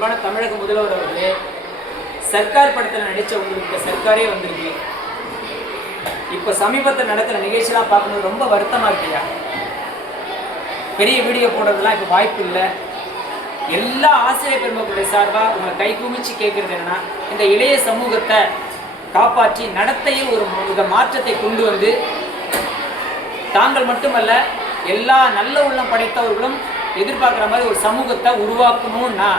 அன்பான தமிழக முதல்வர் அவர்களே, சர்க்கார் படத்தில் நடித்த உங்களுக்கு சர்க்காரே வந்திருக்கு. இப்போ சமீபத்தில் நடக்கிற நிகழ்ச்சியெலாம் பார்க்கும்போது ரொம்ப வருத்தமாக இருக்கியா. பெரிய வீடியோ போடுறதுலாம் இப்போ வாய்ப்பு இல்லை. எல்லா ஆசிரியர் பெருமக்களுடைய சார்பாக உங்களை கை குமிச்சு கேட்குறது என்னன்னா, இந்த இளைய சமூகத்தை காப்பாற்றி நடத்தையில் ஒரு வித மாற்றத்தை கொண்டு வந்து தாங்கள் மட்டுமல்ல எல்லா நல்ல உள்ளம் படைத்தவர்களும் எதிர்பார்க்குற மாதிரி ஒரு சமூகத்தை உருவாக்கணும்னா,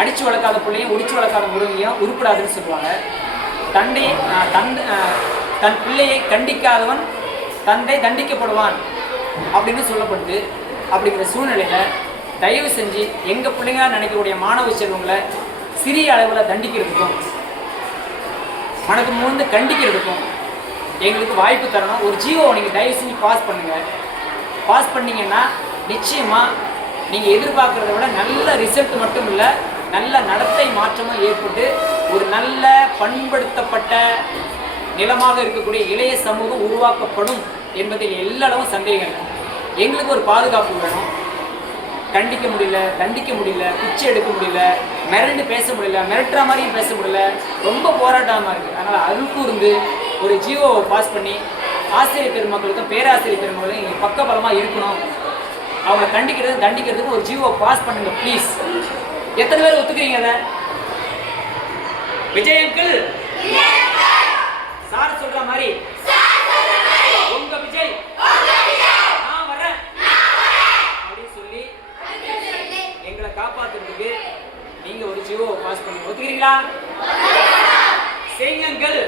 அடித்து வளர்க்காத பிள்ளையும் ஒடிச்சு வளர்க்காத முருங்கையும் உருப்படாதுன்னு சொல்லுவாங்க. தன் பிள்ளையை கண்டிக்காதவன் தந்தை தண்டிக்கப்படுவான் அப்படின்னு சொல்லப்படுது. அப்படிங்கிற சூழ்நிலையில் தயவு செஞ்சு எங்கள் பிள்ளைங்களாக நினைக்கக்கூடிய மாணவ செல்வங்களை சிறிய அளவில் தண்டிக்கிறதுக்கும் மனது முழுந்து கண்டிக்கிறதுக்கும் எங்களுக்கு வாய்ப்பு தரணும். ஒரு ஜியோவை நீங்கள் தயவு செஞ்சு பாஸ் பண்ணுங்கள். பாஸ் பண்ணிங்கன்னா நிச்சயமாக நீங்கள் எதிர்பார்க்குறத விட நல்ல ரிசல்ட் மட்டும் இல்லை, நல்ல நடத்தை மாற்றமும் ஏற்பட்டு ஒரு நல்ல பண்படுத்தப்பட்ட நிலமாக இருக்கக்கூடிய இளைய சமூகம் உருவாக்கப்படும் என்பதில் எல்லாரும் சந்தேகம் இல்லை. எங்களுக்கு ஒரு பாதுகாப்பு வேணும். கண்டிக்க முடியல, தண்டிக்க முடியல, பிச்சை எடுக்க முடியல, மிரண்டு பேச முடியல, மிரட்டுற மாதிரியும் பேச முடியல, ரொம்ப போராட்டமாக இருக்குது. அதனால் அருள் கூர்ந்து ஒரு ஜியோவை பாஸ் பண்ணி ஆசிரியர் பெருமக்களுக்கும் பேராசிரியர் பெருமக்களுக்கும் இங்கே பக்கபலமாக இருக்கணும். அவங்களை கண்டிக்கிறது தண்டிக்கிறதுக்கு ஒரு ஜியோவை பாஸ் பண்ணுங்க ப்ளீஸ். எத்தனை பேர் ஒத்துக்கிறீங்க? அதை விஜய் அங்கிள் சார் சொல்ற மாதிரி உங்க விஜய் நான் வரேன் அப்படின்னு சொல்லி எங்களை காப்பாத்துறதுக்கு நீங்க ஒரு ஜியோவை பாஸ் பண்ணி ஒத்துக்கிறீங்களா? செய்யுங்க அங்கிள்.